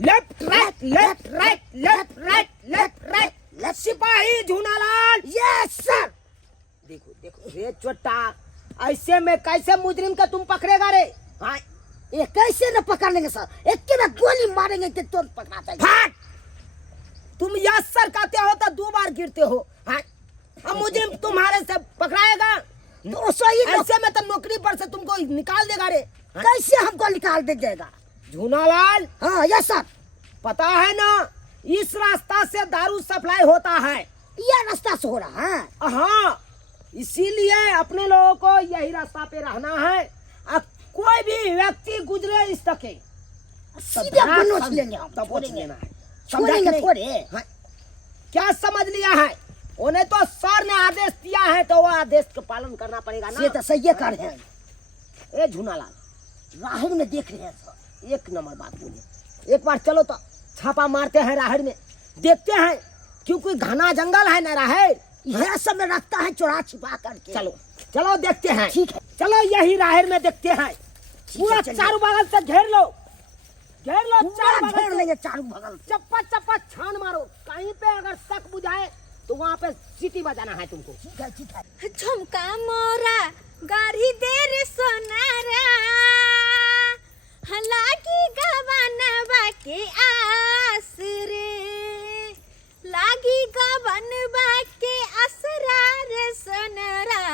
Left right left right left right left right left. सिपाही Jhunalal. Yes sir. देखो देखो रे चोटा, ऐसे में कैसे मुजरिम का तुम पकड़ेगा रे? हाँ ये कैसे न पकड़ लेंगे सर, एक में गोली मारेंगे तो तुरंत पकड़ाते हैं। भाग। तुम यस सर कहते हो तो 2 बार गिरते हो। हाँ अब मुजरिम तुम्हारे से पकड़ाएगा तो सही ऐसे में तो नौकरी पर से तुमको निकाल देगा रे। कैसे हमको निकाल दे जाएगा? झूनालाल हाँ यस सर। पता है ना, इस रास्ता से दारू सप्लाई होता है। यह रास्ता से हो रहा है। हाँ इसीलिए अपने लोगों को यही रास्ता पे रहना है। अब कोई भी व्यक्ति गुजरे इस तक सीधे बनोच लेंगे हम, तब पहुंच लेना है। छोड़ेंगे थोड़े। हाँ। क्या समझ लिया है? उन्हें तो सर ने आदेश दिया है तो वो आदेश का पालन करना पड़ेगा ना। ये तो सही कर रहे हैं। ए झूनालाल राहर में देख रहे हैं सर। एक नंबर बात बोलिए। एक बार चलो तो छापा मारते हैं राहर में, देखते हैं क्योंकि घना जंगल है ना राहर, यह सब में रखता है चोरा छिपा करके। चलो चलो देखते हैं। ठीक है चलो यही राहर में देखते हैं। पूरा चारों बगल से घेर लो, घेर लो चारों घेर बगल लेंगे से। चारों बगल। चप्पा चप्पा छान मारो, कहीं पे अगर शक बुझाए तो वहाँ पे सीटी बजाना है तुमको। ठीक है ठीक है। झुमका मोरा गाड़ी दे रे सोनारा, लागी गवनवा के आस रे, लागी गवनवा के असरा रे सोनारा,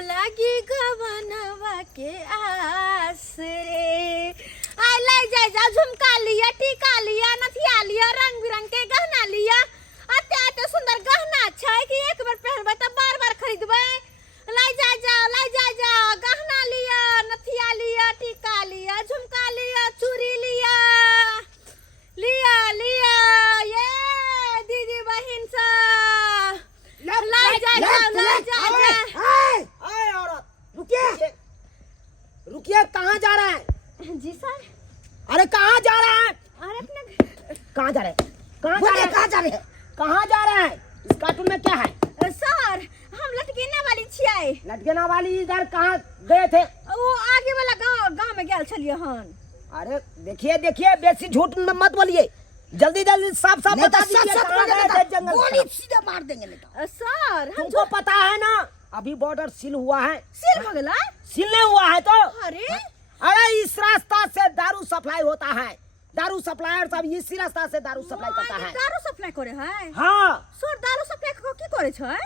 लागी गवनवा के आस रे। आ ले जा झुमका लिया, टीका लिया, नथिया लिया, रंग बिरंग के गहना लिया। अत्ते सुंदर गहना अच्छा है कि एक बार पहनबे तो बार बार खरीदबे। लाई जा गहना लिया, नथिया लिया, टीका लिया, झुमका लिया, चूड़ी लिया लिया लिया। ये दीदी बहन सा लाई जा। आए औरत रुकिए, रुकिए। कहाँ जा रहे हैं? जी सर। अरे कहाँ जा रहे हैं? अरे अपने कहाँ जा रहे हैं? कहाँ जा रहे हैं? कहाँ जा रहे हैं? कहाँ जा रहे हैं? इस कार्टून में क्या है? सर हम लटकेने वाली छियै। लटकेना वाली इधर कहाँ गए थे? वो आगे वाला गांव में गेल छलिए हन। अरे देखिए देखिए, बेसी झूठ में मत बोलिए, जल्दी जल्दी साफ साफ बता दीजिए कहाँ गए थे जंगल गोली में। सीधे मार देंगे नहीं तो। सर हम तुमको पता है ना अभी बॉर्डर सील हुआ है? सिल हो गेला। सील नहीं हुआ है तो? अरे अरे इस रास्ता से दारू सप्लाई होता है। दारू सप्लायर सब इसी रास्ता से दारू सप्लाई करता है। दारू सप्लाई करे है? हाँ सर दारू सप्लाई की करे छै?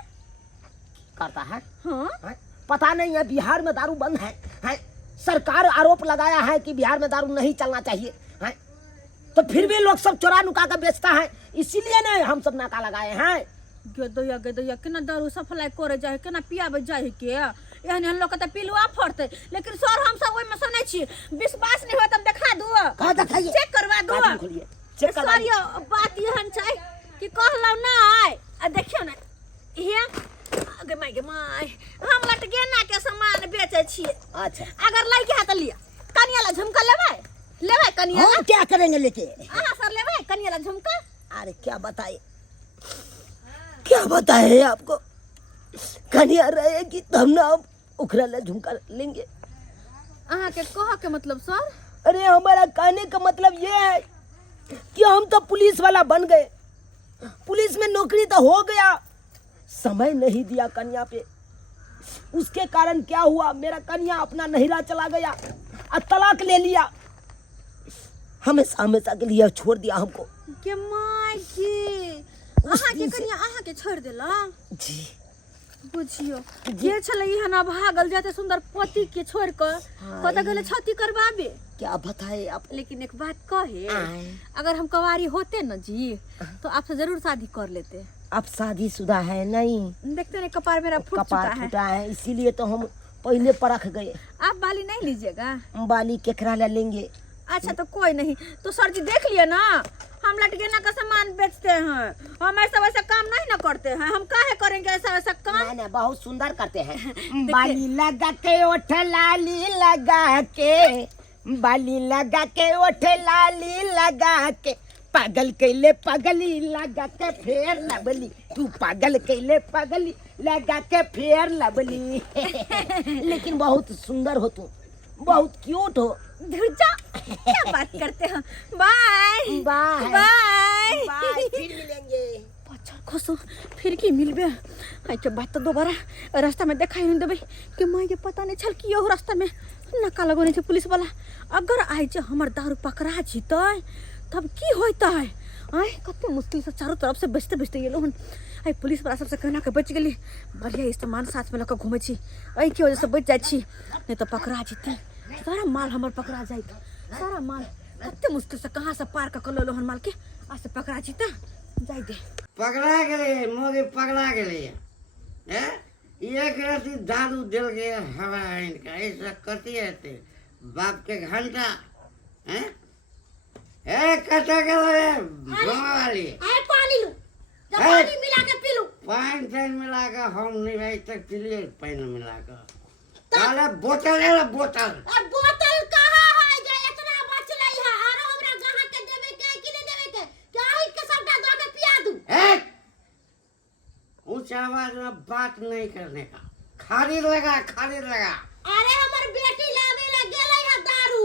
करता है। हाँ है? पता नहीं है, बिहार में दारू बंद है? सरकार आरोप लगाया है कि बिहार में दारू नहीं चलना चाहिए है? तो फिर भी लोग सब चोरा नुका कर बेचता है, इसीलिए ना हम सब नाका लगाए हैं। गेदया केना दारू सप्लाई करे जाए, केना पियाबे जाए के एहन एहन लोग के पिलुआ फड़ते। लेकिन सर हम सब ओइ में सुनै छी, विश्वास नहीं हो तब दिखा दो। कहाँ दिखाइए? चेक करवा दो। कार्टून खोलिए, चेक सर करवाइए। ये बात एहन छै कि कहलौ नै आ देखियो ना हे गे माय हम लटकेना के सामान बेचै छियै। अच्छा अगर लइके है त लिया। कनिया ला झुमका लेबै कनिया ला? हम क्या करेंगे लेके? अहाँ सर लेबै कनिया ला झुमका? अरे क्या बताए आपको, कन्या रहेगी तब ना हम उखरा ला झुमका लेंगे। अहाँ के कह के मतलब सर? अरे हमारा कहने का मतलब ये है कि हम तो पुलिस वाला बन गए, पुलिस में नौकरी तो हो गया, समय नहीं दिया कन्या पे। उसके कारण क्या हुआ, मेरा कन्या अपना नहिरा चला गया और तलाक ले लिया, हमेशा हमेशा के लिए छोड़ दिया हमको। के माय के अहाँ के कनिया अहाँ के छोड़ देला? जी बुझियो के छले हन भागल जाते सुंदर पति के छोड़ कर कत गेले छती करबाबे। क्या बताए आप? लेकिन एक बात कहे, अगर हम कवारी होते न जी तो आपसे जरूर शादी कर लेते। आप शादीशुदा है नहीं? देखते नहीं कपार मेरा फूट चुका कपार है। फूटा है, इसीलिए तो हम पहले परख गए। आप बाली नहीं लीजिएगा? बाली केकरा ले लेंगे? अच्छा तो कोई नहीं, तो सर जी देख लिए ना हम लटकेना का सामान बेचते हैं, हम ऐसा वैसा काम नहीं ना करते हैं। हम काहे करेंगे ऐसा वैसा काम? नहीं बहुत सुंदर करते हैं। बाली लगा के ओठ लाली लगा के, बाली लगा के ओठ लाली लगा के, पागल कैले पगली लगा के फेर लबली, तू पागल कैले पगली लगा के फेर लबली। लेकिन बहुत सुंदर हो तू, बहुत क्यूट हो। धुजा क्या बात करते हो? बाय बाय बाय बाय, फिर मिलेंगे। पछाड़ खसो फिर की मिलबे आई के बात तो दोबारा रास्ता में देखाई नहीं देबे कि मैं ये पता नहीं चल कि यो रास्ता में नाका लगोने छे पुलिस वाला। अगर आई जे हमर दारू पकड़ा जीतै तब की होता है? आई कते मुश्किल से चारों तरफ से बचते बचते ये लोग आई पुलिस वाला सबसे कहना के बच गेली। बढ़िया इस्तेमाल साथ में लक घूमे छी आई की वजह से बच जाय छी, नहीं तो पकड़ा जीती सारा माल हमर पकड़ा जाइत। सारा माल कते मुश्किल से कहां से पार कर लो हन माल के आज से पकड़ा जीता जाय दे। पकड़ा गेले मोगे पकड़ा गेले हैं एक राती दारू दिल गए हवा इनका ऐसा करती रहते बाप के घंटा हैं ए कटा गए बमा वाली आए पानी लूं, जब पानी मिला के पी लूं। पानी टाइम मिला कर हम नहीं भाई तक पी लिए पानी मिला कर ताला बोतल है ना बोतल और बोतल कहाँ है जे इतना बच रही है? आरो हमरा गहा के देवे के कि नहीं देवे के? क्या ही के सबटा दो के पिया दूं? ऊंचा आवाज में बात नहीं करने का, खरीद लगा। अरे हमर बेटी लावे ला गेलै है दारू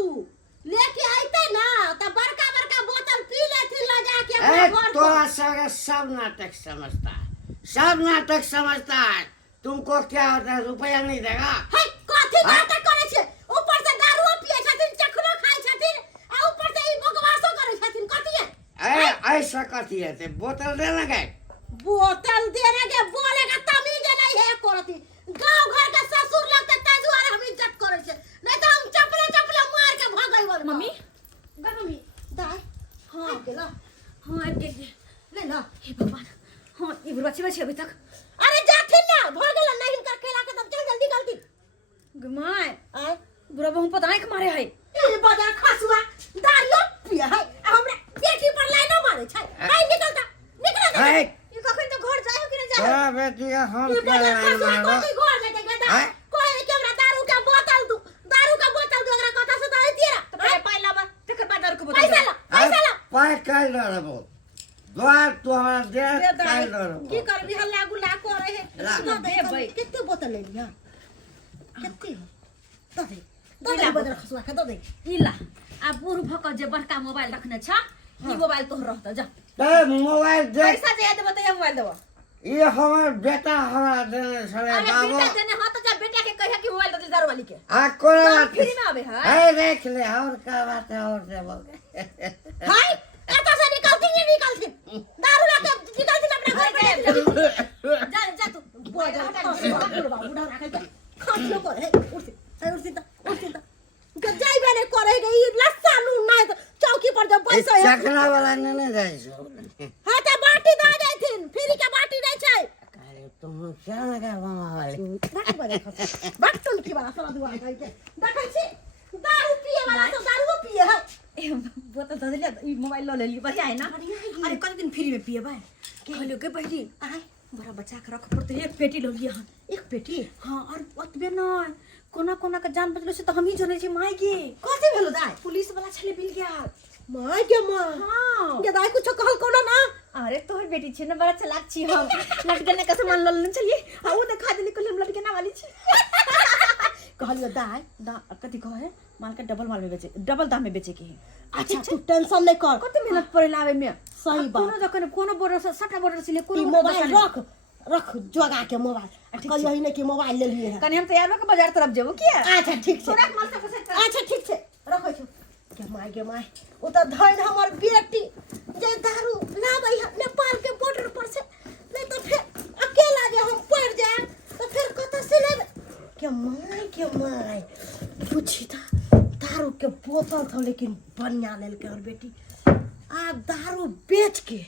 लेके आइते ना त बड़का बड़का बोतल पी लेथि ल जाके अपने घर तोरा सब नाटक समझता है। तुमको क्या होता है? रुपया नहीं देगा? है कथि नाटक करे छे? ऊपर से दारू पिए छथिन, चखनो खाइ छथिन आ ऊपर से ई बकवासो करे छथिन। कथि है? ऐसा करती है ते बोतल देना गए बोतल देने के बोले का तमीज नहीं है कोरती। गांव घर के ससुर लोग के तजुआर हम इज्जत करे छे, नहीं तो हम चपले मार के भागई बोल। मम्मी मम्मी दाई हाँ गेला हाँ आ गेली ले ना। हे भगवान हाँ ये बच्चे बच्चे अभी तक अरे जाथिन ना भ गेला नहीं कर खेला के तब चल जल्दी गमाय आए बुरा बहु पता नहीं मारे है ये बाजार खासुआ दारू पिए है हमरा बेटी पर लाइन मारे छै। नहीं निकल है ये कखन तो घर जाए कि नहीं जाए? तोरा बेटी का हम ये क्या बाजार लाइन खासुआ मारो कोई घर ले गदा हैं? कोई के हमरा दारू का बोतल दू ओकरा कथा से दाई दिया तो पहले पाइला बा तकर बाद और को बता पैसा ला पाय काल रहो द्वार तो हमारा दे काल रहो की करबी हल्ला गुल्ला करे ला। है दे भाई। कितने बोतल ले लिया कितने दो दे बाजार खासुआ के दो दे। हिला आ बुढ़ भक जे बड़का मोबाइल रखने छ ई मोबाइल तोहर रहत जा ते मोबाइल दे पैसा दे देबो त ये मोबाइल देबो। ये हमार बेटा हमारा देने छले अरे बाबू बेटा देने हां तो जा बेटा के कहे कि मोबाइल दे दारू वाली के आ कोला फ्री में आवे है है देख ले और क्या बात है और से बोल हाय एता से निकलती दारू लेके निकलती अपने घर पे। जा तू बाजार खासुआ बुढ़ा रखे के खासलो करे उड़ती गजाई बने करे गई लस्सा नू ना चौकी पर जब बैसे है चकला वाला ने जाई छो हां त बाटी द जाथिन फ्री के बाटी नहीं छै। अरे तुम क्या लगा मामा वाले बाटन की बात सला दुआ खाई के देखै छी दारू पिए वाला तो दारू पिए है। बोतल दे ले ई मोबाइल ले ली बढ़िया है ना। अरे कल दिन फ्री में पिए भाई के हलो के बहरी आय बड़ा बच्चा के रख पड़ते एक पेटी लो लिया हन एक पेटी हां और ओतबे न कोना के जान बचलो से तो हम ही जने छी माई के कथि भेलो दाई पुलिस वाला छले मिल गया। माय के मां हां के दाई कुछ कहल कोनो ना। अरे तोहर बेटी छे ना बड़ा चालाक छी हम लटकने का सामान ल चलिए आ वो देखा देली कल हम लटकना वाली छी कहलियो दाई दा कथि कहे माल के डबल माल में बेचे डबल दाम में बेचे के है। अच्छा तू टेंशन नहीं कर कते मेहनत पड़े लावे में सही बात। कोनो जखन कोनो बॉर्डर से सटा बॉर्डर से ले ई कोनो मोबाइल रख जोगा के मोबाइल कहलियो ही नहीं कि मोबाइल ले लिए है। कनी हम तैयार होके बाजार तरफ जेबो किया अच्छा ठीक छै तोरा माल से से अच्छा ठीक छै रखै छु के माय ओ त धैन हमर बेटी जे दारू लाबै है नेपाल के बॉर्डर पर से नहीं तो फिर अकेला जे हम पड़ जाए तो फिर कत से लेब के माय पूछी था दारू के बोतल था लेकिन बढ़िया लेल के और बेटी आ दारू बेच के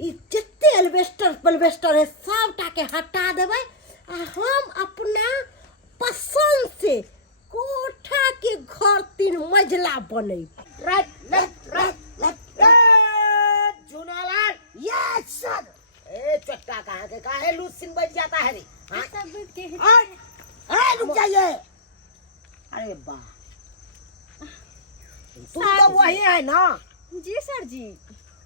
ई जत्ते एल्वेस्टर है सबटा के हटा देबै आ हम अपना पसंद से कोठा के घर 3 मंजिला बने। Right left Junalal yes sir. ए चट्टा कहाँ के काहे लूसिन बच जाता है रे? हाँ रुक जाइए। अरे वाह तुम तो वही है ना जी सर जी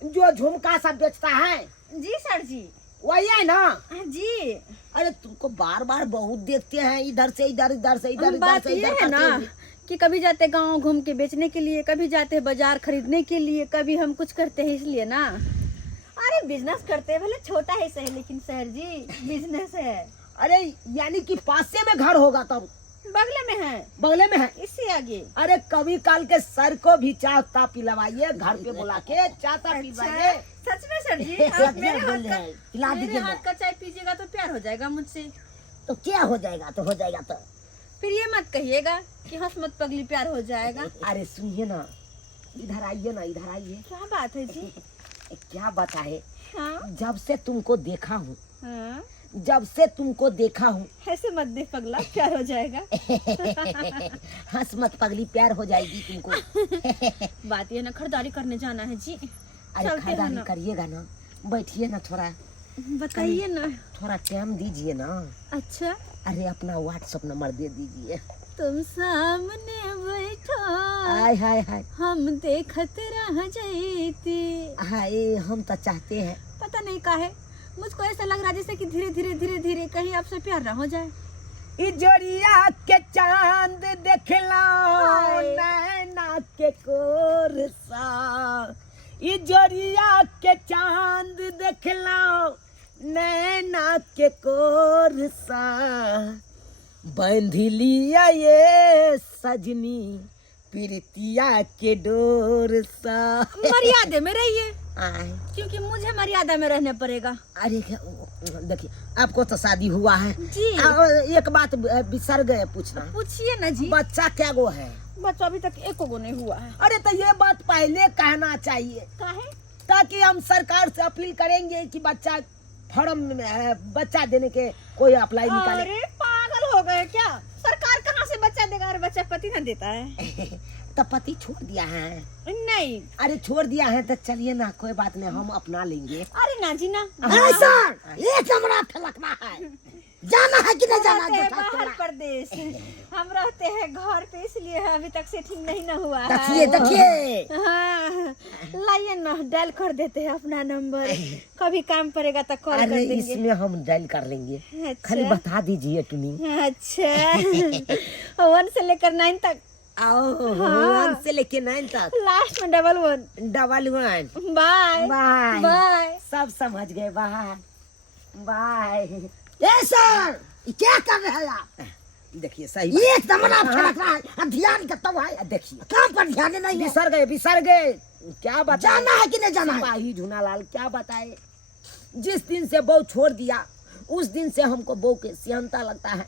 जो झुमका सब बेचता है? जी सर जी वही है ना? जी अरे तुमको बार बार बहुत देखते हैं इधर से इधर इधर से इधर बात इधर से ये इधर है ना करते हुए। कि कभी जाते गांव घूम के बेचने के लिए, कभी जाते बाजार खरीदने के लिए, कभी हम कुछ करते हैं इसलिए ना। अरे बिजनेस करते हैं, भले छोटा ही सही, लेकिन सर जी बिजनेस है। अरे यानी कि पासे में घर होगा तब? बगले में है, बगले में है। इससे आगे। अरे कभी काल के सर को भी चाय ता पिलवाइए, घर पे बुला के चाय ता पिलवाइए। सच में सर जी, सच आप में मेरे बोल हाथ रहे का, हैं, पिला मेरे दीजिए हाथ ना। का चाय पीजिएगा तो प्यार हो जाएगा मुझसे। तो क्या हो जाएगा? तो हो जाएगा तो। फिर ये मत कहिएगा कि हंस मत पगली प्यार हो जाएगा। अरे सुनिए ना, इधर आइए ना, इधर आइए। क्या बात है जी? क्या बताए, हाँ जब से तुमको देखा हूँ, हाँ, जब से तुमको देखा हूँ, ऐसे मत दे पगला, प्यार हो जाएगा। हंस मत पगली, प्यार हो जाएगी तुमको। बात ये ना, खरीदारी करने जाना है जी। अरे चलते हैं खरीदारी ना। करिएगा ना, बैठिए ना, थोड़ा बताइए ना। थोड़ा टाइम दीजिए ना। अच्छा, अरे अपना व्हाट्सएप नंबर दे दीजिए। तुम सामने बैठो, हाय हाय हाय हम देखत रह जाते। हाय, हम तो चाहते हैं। पता नहीं काहे मुझको ऐसा लग रहा है जैसे कि धीरे धीरे धीरे धीरे कहीं आपसे प्यार ना हो जाए। इजोरिया के चांद देखला हाय। नैना के कोरसा, इजोरिया के चांद देखला नैना के कोरसा, बंधिलिया ये सजनी प्रीतिया के डोर सा। मर्यादा में रहिए, आए, क्योंकि मुझे मर्यादा में रहना पड़ेगा। अरे देखिए, आपको तो शादी हुआ है जी। एक बात बिसर गए पूछना, पूछिए ना जी। बच्चा क्या गो है? बच्चा अभी तक एको गो नहीं हुआ है। अरे तो ये बात पहले कहना चाहिए, काहे? ताकि हम सरकार से अपील करेंगे कि बच्चा फॉर्म में बच्चा देने के कोई अप्लाई निकाले। अरे पागल हो गए क्या? सरकार कहाँ से बच्चा देगा? अरे बच्चा पति ना देता है। तो पति छोड़ दिया है? नहीं। अरे छोड़ दिया है तो चलिए ना, कोई बात नहीं, हम अपना लेंगे। अरे ना जी ना। ऐसा एक कमरा फलकना है, जाना है कि नहीं जाना? रहते हैं बाहर प्रदेश, हम रहते हैं घर पे, इसलिए अभी तक सेटिंग नहीं ना हुआ है। देखिए देखिए, हाँ, लाइए ना, डायल कर देते हैं अपना नंबर, कभी काम पड़ेगा तो कॉल कर अरे देंगे। इसमें हम डायल कर लेंगे, अच्छा। खाली बता दीजिए टुनी। अच्छा। 1 से लेकर 9 तक। आओ, हाँ। 1 से लेके 9 तक। लास्ट में 11। 11। Bye bye bye. सब समझ गए, बाय बाय। ए सर, क्या कर रहे हैं आप? देखिए सही एकदम फड़क रहा है, ध्यान करता है। देखिए काम पर ध्यान नहीं, बिसर गए क्या बताए? जाना है कि नहीं जाना है? सिपाही झूनालाल क्या बताए, जिस दिन से बहू छोड़ दिया उस दिन से हमको बहू के सिहनता लगता है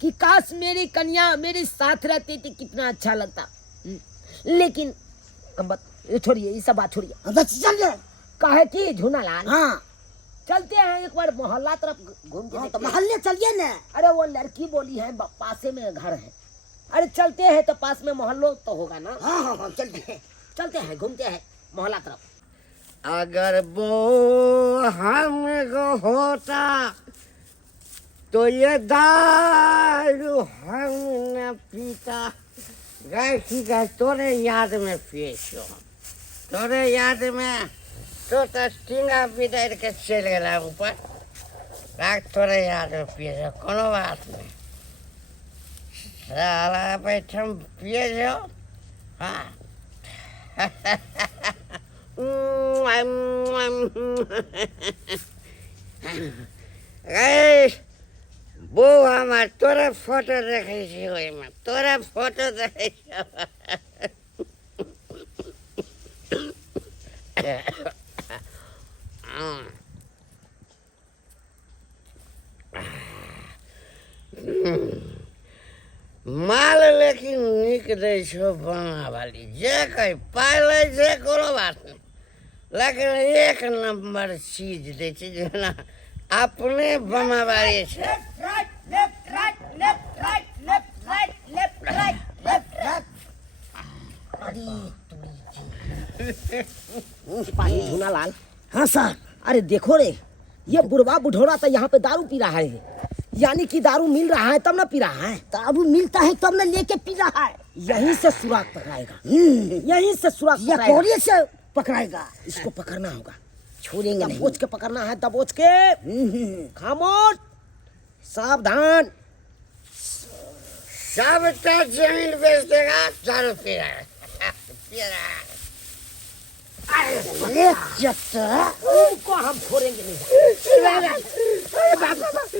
कि काश मेरी कन्या मेरे साथ रहती थी, कितना अच्छा लगता। लेकिन छोड़िए, ये सब बात छोड़िए, चलिए। काहे कि झूनालाल, हाँ चलते हैं एक बार मोहल्ला तरफ घूम के। तो मोहल्ले चलिए ना। अरे वो लड़की बोली है पासे में घर है। अरे चलते हैं तो पास में मोहल्लो तो होगा ना। हाँ हाँ चलते हैं घूमते हैं मोहल्ला तरफ। अगर वो हमको होता तो ये दारू हम न पीता। गए ठीक है, तोरे याद में पियो, तोरे याद में तो टिंगा पिटार के चल गया ऊपर। राख तोरे याद में पिए, कोनो बात नहीं। साला बैठम पिए जो। हाँ। वो हमार तोरा फोटो देखे छी, ओहिमे तोरा फोटो देखे माल लेकिन निक दै छो बना वाली, जे कहीं पाइ लै छै कोनो बात नहीं, लेकिन एक नंबर चीज दै छै जेना अपने बना वाली छै। सिपाही झूनालाल, हाँ सर। अरे देखो रे, ये बुढ़वा बुढ़ोरा तो यहाँ पे दारू पी रहा है, यानी कि दारू मिल रहा है तब ना पी रहा है। दारू मिलता है तब ना लेके पी रहा है। यहीं से सुराग पकड़ाएगा, यहीं से सुराग पकड़ाएगा, से पकड़ाएगा। इसको पकड़ना होगा, छोड़ेंगे नहीं। दबोच के पकड़ना है, दबोच के। खामोश, सावधान। सबका जमीन बेच देगा, दारू पी रहा है। पी रहा है। अरे चट्टा, उनको हम छोड़ेंगे नहीं। अरे बाप रे बाप, ए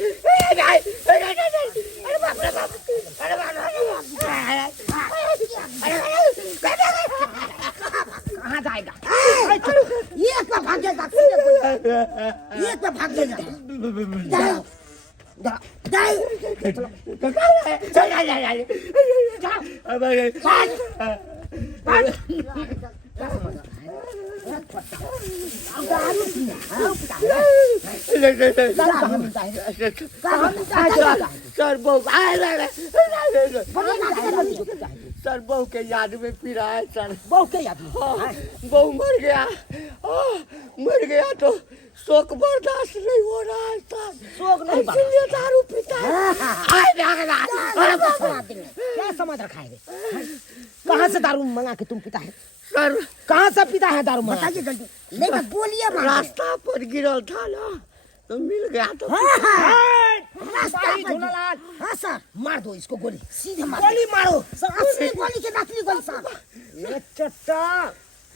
नहीं, अरे बाप रे बाप, अरे बाप कहाँ जाएगा? ये तो भागेगा, सीधे बोल। ये तो भागेगा। जाओ, जाओ, जाओ। सर बहू के याद में पी रहा है सर। बहू के याद में? बहू मर गया, मर गया तो शोक बर्दाश्त नहीं हो रहा है सर। शोक नहीं बर्दाश्त। इसलिए दारू पीता है। क्या समझ रखा है? कहाँ से दारू मंगा के तुम पीता है? सर कहाँ से पीता है दारू? बताइए जल्दी, नहीं तो बोलिए मत। रास्ता पर गिरल था ना, तो मिल गया तो रास्ता झूलालाल। हाँ सर, मार दो इसको गोली, सीधे मार। गोली मारो। सर असली गोली के नकली गोली सर। ये चट्टा,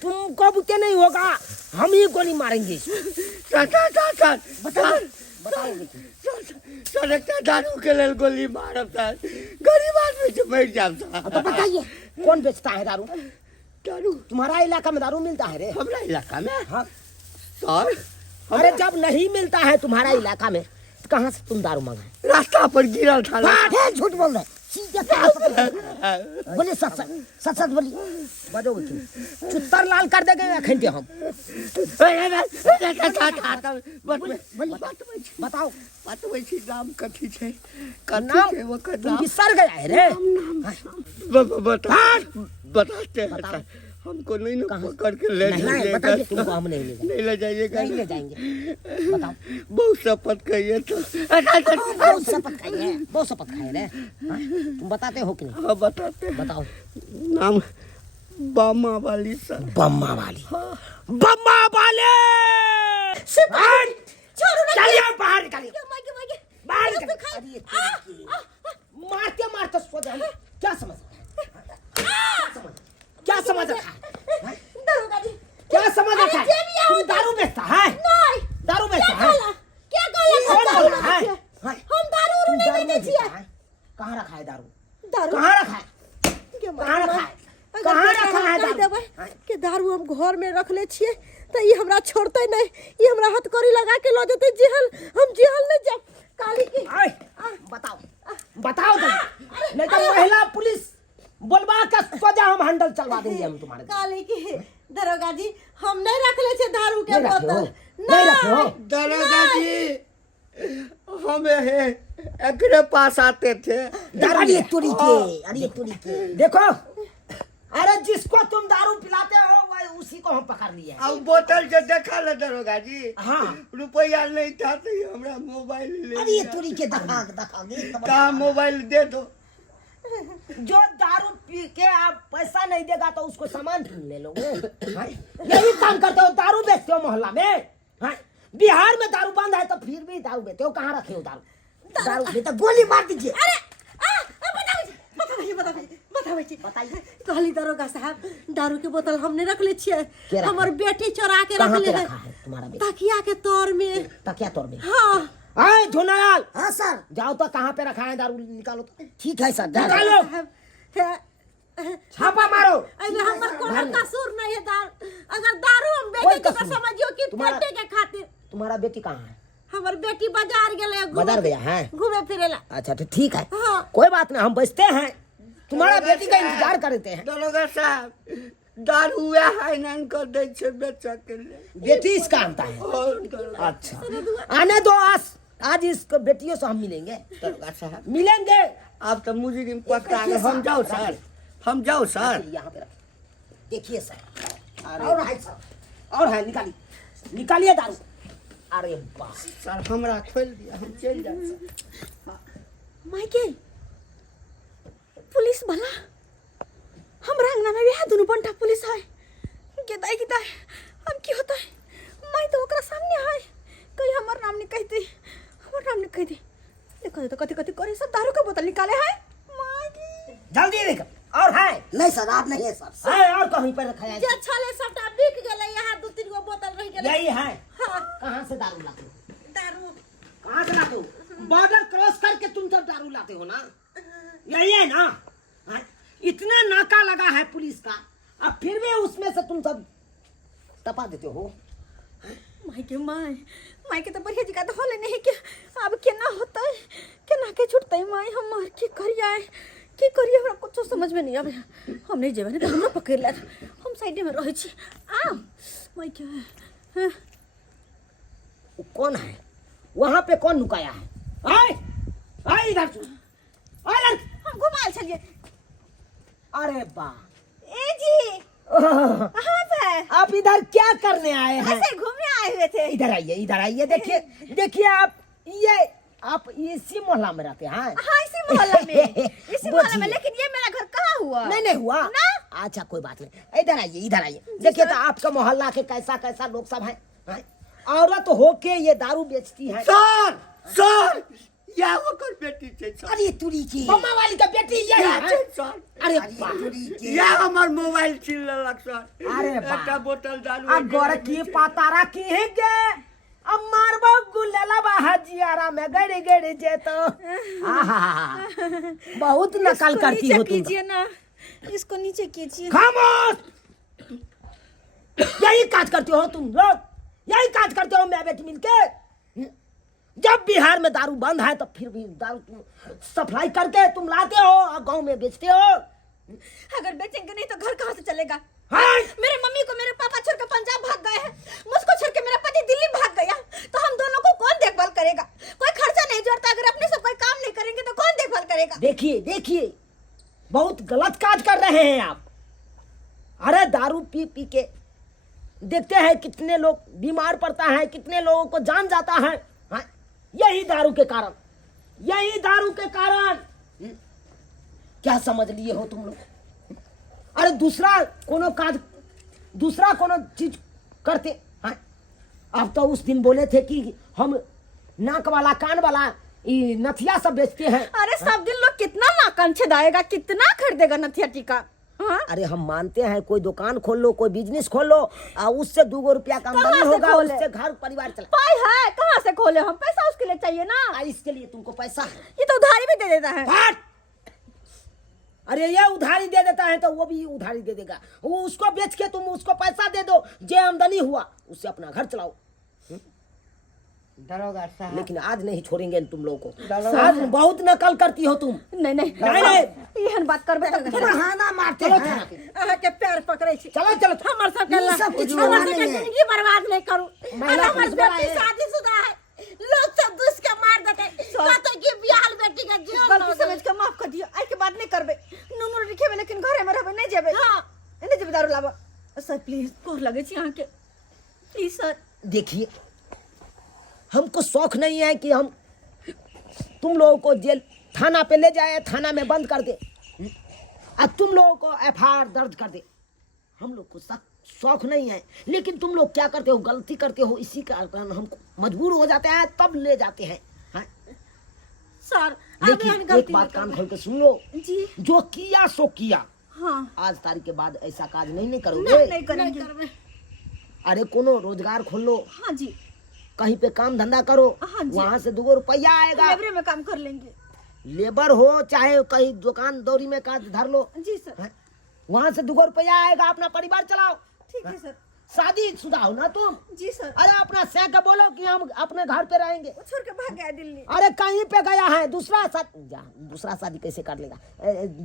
तुमको बुते नहीं होगा, हम ही गोली मारेंगे। सर बताइए देखिए। सर एक दारू के लिए गोली मारब सर, गरीब आदमी से मर जाब सर। तो बताइए कौन बेचता है दारू? दारू तुम्हारा इलाका में दारू मिलता है रे? हमारा इलाका में हाँ। सर अरे जब नहीं मिलता है तुम्हारा इलाका में, तो कहाँ से तुम दारू मंगाए? रास्ता पर गिरल था ना। फिर झूठ बोल रहे, सीधे कहाँ से बोलिए? सच सच बोलिए। बजोगे तुम, चुत्तर लाल कर देंगे अखंडे हम। बताओ बतबै नाम कथी छै? नाम? छै ओकर तुम नाम? बिसर गया है रे? बताते हैं सर, हमको नहीं ना पकड़ के ले नहीं जाइएगा बताइए, सर। तुमको हम नहीं ले जाएंगे। नहीं ले जाइएगा, नहीं ले जाएंगे। बताओ। बहुत शपथ कहिए तो। बहुत शपथ खाई है, बहुत शपथ खाए रे। हाँ? तुम बताते हो कि नहीं? हाँ बताते हैं। बताओ। नाम बामा वाली सर। बम्मा वाली। बम्मा वाले। सिपाही छोड़ो ना। चलिए बाहर निकालिए, माइके माइके बाहर तो निकालिए। खाई। अरे ये मारते मारते सो जाए। क्या समझ? क्या समझ रखा है? दरोगा जी, क्या समझ अरे रखा है? जेबिया तुम होता- दारू बेचता है? नहीं दारू बेचता है? क्या गला कौन दारू बोला है? नहीं हाँ। हम दारू तुम नहीं दारू बेचे नहीं छिए। बेचता है? कहाँ रखा है दारू? दारू कहाँ रखा है? कहाँ रखा है? कहाँ रखा है दारू? देबै के दारू हम घर में रख ले छिए, तो ये हमरा छोड़ते नहीं, ये हमरा हथकड़ी लगा के लो जेते जेल। हम जेल नहीं जाब। काली की आए, बताओ, बताओ तुम। नहीं तो महिला पुलिस बोलवा के सोजा हम हैंडल चलवा देंगे हम तुम्हारे। काली की दरोगा जी, हम नहीं रख ले छे दारू के नहीं रखे हो? बोतल। नहीं रखे हो? दरोगा जी, हमें एकरे पास आते थे। अरे तुरी के, अरे तुरी के। देखो, अरे जिसको तुम दारू पिलाते हो वही उसी को हम पकड़ लिए हैं। अब बोतल के देखा ले दरोगा जी। हाँ। रुपया नहीं था तो ये हमरा मोबाइल ले अरे लिया। तुरी के दखा कहा मोबाइल दे दो। जो दारू पी के आप पैसा नहीं देगा तो उसको सामान छीन ले लोगे। हाँ? यही काम करते हो, दारू बेचते हो मोहल्ला में। हाँ? बिहार में दारू बंद है तो फिर भी दारू बेचते हो। कहाँ रखे हो दारू? दारू नहीं तो गोली मार दीजिए। बताइए। कहली दरोगा साहब, दारू के बोतल हमने रख ले छिए। के रखा? हमर बेटी चोरा के रख कहाँ ले पे है रखा है तुम्हारा बेटा? तकिया के तौर में। तकिया तोड़ में? हाँ आए झोनालाल, हाँ सर। जाओ तो कहाँ पे रखा है दारू निकालो तो। ठीक है सर। निकालो। छापा मारो। अरे हमर कोनो धर लो। कसूर नहीं है। अगर दारू हम कोई बेचे तो कसूर नहीं। समझियो कि तुम्हारा- पेटे के खातिर। तुम्हारा बेटी कहाँ है? हमर बेटी बाजार गेले बाजार गया है? घूमे फिरे ला। अच्छा तो ठीक है, हाँ। कोई बात नहीं, हम बचते हैं। तुम्हारा बेटी का इंतजार करते हैं। दरोगा साहब, दारू है नहीं कर दे छे बेच के लिए। बेटी इसका आनता है? और दरोगा अच्छा, आने दो। आज इस बेटियों से हम मिलेंगे। साहब, मिलेंगे। आप तो मुजरिम पकड़ा गए। हम जाओ सर, हम जाओ सर। यहाँ पे रखिए। देखिए सर, और है सर, और है, निकालिए, निकालिए दारू। अरे वाह सर, हमरा खोल दिया, हम चल जाए सर। माइके पुलिस भला हमरा अंगना में भी है दोनों बंटा पुलिस है। गेदाई गेदाई अब की होता है? मैं तो ओकरा सामने है, कहीं हमर नाम नहीं कहती, हमर नाम नहीं कहती। देखो तो कथी कथी करे सब दारू के बोतल निकाले है। माइके जल्दी निकल। और है नहीं सर आप नहीं है सर। है और कहीं पर रखा है? जे छले सबटा बिक गेलै, यहाँ 2-3 गो बोतल रह गेलै। यही है। हाँ कहाँ से दारू लाते हो? दारू कहाँ से लाते हो? बॉर्डर क्रॉस करके तुम सब दारू लाते हो ना? यही है ना? हाँ? इतना नाका लगा है पुलिस का, अब फिर भी उसमें से तुम सब टपा देते हो। माई के तो बढ़िया जगह तो होले नहीं कि अब केना होता है, केना के छुटतै माई हमार की करिए हमरा कुछ समझ में नहीं आवे। हम नहीं जेबे नहीं तो हमरा पकड़ ले, हम साइड में रहै छी। आ माई के हाँ। वो कौन है वहां पे? कौन लुकाया है? आए आए इधर तू, आए लड़की। हम घुमाल चलिए। अरे बा ए जी कहाँ पे? आप इधर क्या करने आए हैं? ऐसे घूमने आए हुए थे। इधर आइए, इधर आइए। देखिए देखिए, आप इसी मोहल्ला में रहते हैं? हाँ इसी मोहल्ला में, इसी मोहल्ला में। लेकिन ये मेरा घर कहाँ हुआ? नहीं हुआ ना? अच्छा कोई बात नहीं, इधर आइए, इधर आइए। देखिए तो आपका मोहल्ला के कैसा कैसा लोग सब हैं, हैं? औरत होके ये दारू बेचती है। सर सर या वो कर बेटी छे सर। अरे तुरी की मम्मा वाली का बेटी ये है? सर अरे या हमर मोबाइल छीन लेलक सर। अरे बा। एकटा बोतल दारू अगर की पातारा की है गे, अब मारबो गुलेला बाहजियारा में गड़ गड़ जेतो। आहा बहुत नकल करती हो तुम। कीजिए ना, इसको नीचे कीजिए। खामोश, यही काज करते हो तुम लोग, यही काज करते हो मैं बेटी मिलके। जब बिहार में दारू बंद है तो फिर भी दारू तुम सप्लाई करके तुम लाते हो और गांव में बेचते हो। अगर बेचेंगे नहीं तो घर कहाँ से चलेगा? हाँ? मेरे मम्मी को मेरे पापा छोड़ के पंजाब भाग गए हैं, मुझको छोड़ के मेरा पति दिल्ली भाग गया, तो हम दोनों को कौन देखभाल करेगा? कोई खर्चा नहीं जोड़ता। अगर अपने से कोई काम नहीं करेंगे तो कौन देखभाल करेगा? देखिए देखिए, बहुत गलत काज कर रहे हैं आप। अरे दारू पी पी के देखते हैं कितने लोग बीमार पड़ता है, कितने लोगों को जान जाता है। हाँ? यही दारू के कारण, यही दारू के कारण। क्या समझ लिए हो तुम लोग? अरे दूसरा कोनो काज, दूसरा कोनो चीज करते। हाँ? अब तो उस दिन बोले थे कि हम नाक वाला कान वाला ये नथिया सब बेचते हैं। अरे सब दिन लोग कितना नाकान छेदाएगा, कितना खरीदेगा नथिया टीका? हाँ? अरे हम मानते हैं, कोई दुकान खोल लो, कोई बिजनेस खोल लो, और उससे 2 रुपया का आमदनी होगा, उससे घर परिवार चला। पाई है कहाँ से खोले हम? पैसा उसके लिए चाहिए ना। इसके लिए तुमको पैसा है? ये तो उधारी भी दे देता है। हट! अरे ये उधारी दे देता है तो वो भी उधारी दे देगा। वो उसको बेच के तुम उसको पैसा दे दो, जो आमदनी हुआ उससे अपना घर चलाओ। दरोगा साहब, लेकिन आज नहीं छोड़ेंगे तुम लोगों को। आज बहुत नकल करती हो तुम। नहीं यहन बात करबे तो बहाना मारते चलो हैं। अहाँ के पैर पकड़े छी। चलो चलो, हमर सब के ये सब कुछ हमर माने सब के हैं। जिंदगी बर्बाद नहीं करू। महिला हमर पुलिस वाला बेटी है। शादीशुदा है, लोग सब दुस के मार देते, कहते कि बियाह बेटी का जीवन गलती समझ के माफ कर दियो। आई के बात नहीं करबे, नूनू रोटी खेबे लेकिन घरे में रहबे नहीं जेबे। हाँ नहीं जेबे दारू लाबा। सर प्लीज कोर लगे छी अहाँ के, प्लीज सर। देखिए, हमको शौक नहीं है कि हम तुम लोगों को जेल थाना पे ले जाए, थाना में बंद कर दे, अब तुम लोगों को FIR दर्ज कर दे। हम लोग को शौक नहीं है, लेकिन तुम लोग क्या करते हो, गलती करते हो, इसी कारण हम मजबूर हो जाते हैं, तब ले जाते हैं। हाँ? सर लेकिन एक बात कान खोल के सुन लो, जी जो किया सो किया। हाँ आज तारीख के बाद ऐसा काज नहीं करोगे। नहीं करेंगे। अरे कोनो रोजगार खोल लो, हाँ जी, कहीं पे काम धंधा करो, हाँ जी। वहां से 2 रुपया आएगा। लाइब्रेरी में काम कर लेंगे। लेबर हो चाहे कहीं दुकान दौरी में काज धर लो, जी सर। हैं? वहां से 2 रुपया आएगा, अपना परिवार चलाओ। ठीक है सर। शादी शुदा हो ना तुम? जी सर। अरे अपना सह के बोलो कि हम अपने घर पे रहेंगे। वो छोड़ के भाग गया दिल्ली। अरे कहीं पे गया है, दूसरा शादी कैसे कर लेगा?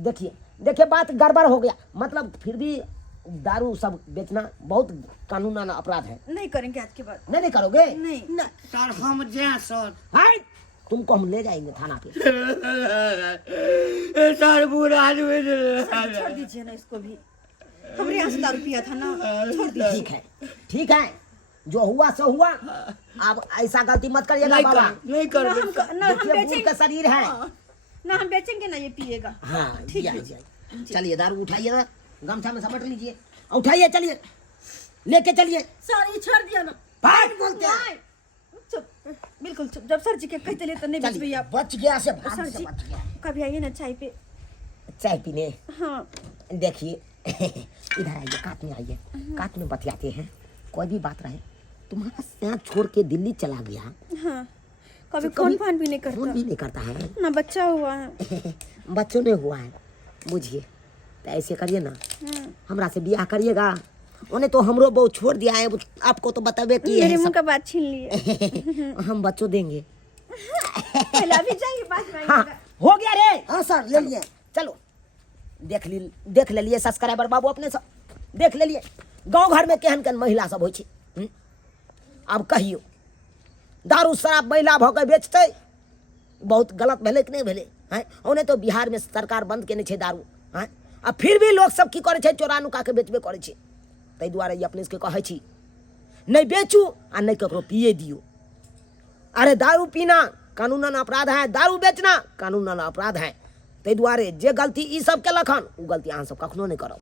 देखिए देखिए, बात गड़बड़ हो गया। मतलब फिर भी दारू सब बेचना बहुत कानूनन अपराध है। नहीं करेंगे आज के बाद। नहीं करोगे? नहीं सर हम जे सर हाय, तुमको हम ले जाएंगे थाना पे। सर बुरा आदमी सर, छोड़ दीजिए ना इसको भी, हमरे यहाँ से दारू पिया था ना, छोड़ दीजिए। ठीक है ठीक है, जो हुआ सो हुआ। आप ऐसा गलती मत करिएगा बाबा। नहीं ना कर हम देखिए बूढ़ बेचेंगे, का शरीर है। ना हम बेचेंगे ना ये पिएगा। हाँ ठीक जी, है। जी। चलिए दारू उठाइए ना, गमछा में समेट लीजिए, उठाइए, चलिए लेके चलिए। सर ये छोड़ दिया ना। बात बोलते हैं। नहीं, चुप, बिल्कुल चुप। जब सर जी के कहते ले तो नहीं बेच चलिए, भैया। बच गया से सर भाग से जी बच गया। कभी आइए ना चाय पे। चाय पीने। हाँ देखिए इधर आइए, काट में आइए, काट में बतियाते हैं। कोई भी बात रहे, तुम्हारा यहाँ छोड़ के दिल्ली चला गया, हाँ, कभी फोन फान भी नहीं फोन करता भी नहीं करता है ना, बच्चा हुआ है। बच्चों ने हुआ है, बुझिए। तो ऐसे करिए ना, हमरा से ब्याह करिएगा। उन्हें तो हमरो बहु छोड़ दिया है, आपको तो बतावे कि मेरे है मुंह सब। का बात छीन लिए। हम बच्चों देंगे। पहले अभी जाइए, बाद में हाँ आइएगा। हो गया रे। हाँ सर ले लिए। चलो देख ले लिए सब्सक्राइबर बाबू अपने सब देख ले लिए। गांव घर में केहन केहन महिला सब होइ छै। अब कहियो दारू शराब महिला भऽ के बेचतै, बहुत गलत भेलै कि नहीं भेलै हैं? ओने तो बिहार में सरकार बंद केने छै दारू हैं, आ फिर भी लोग सब की करे छै, चोरा नुका के बेचबे करे छै। ताहि दुआरे ई अपने के कहै छी, नहीं बेचू आ नहीं ककरो पिए दियो। अरे दारू पीना कानूनन अपराध है, दारू बेचना कानूनन अपराध है। ताहि दुआरे जे गलती ई सब केलक हन, उ गलती अहाँ सब कखनो नहीं करब।